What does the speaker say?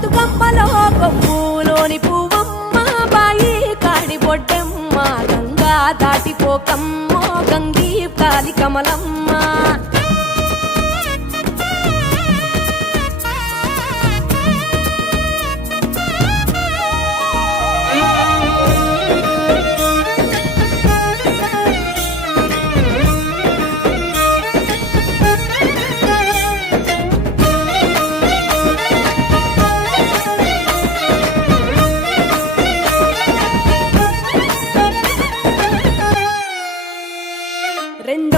బతుకమ్మలో కొమ్ములోని పువ్వమ్మ బాయి కాడి బొడ్డెమ్మ గంగా దాటిపోకమ్మో గంగీ కాలి కమలమ్మ. Correndo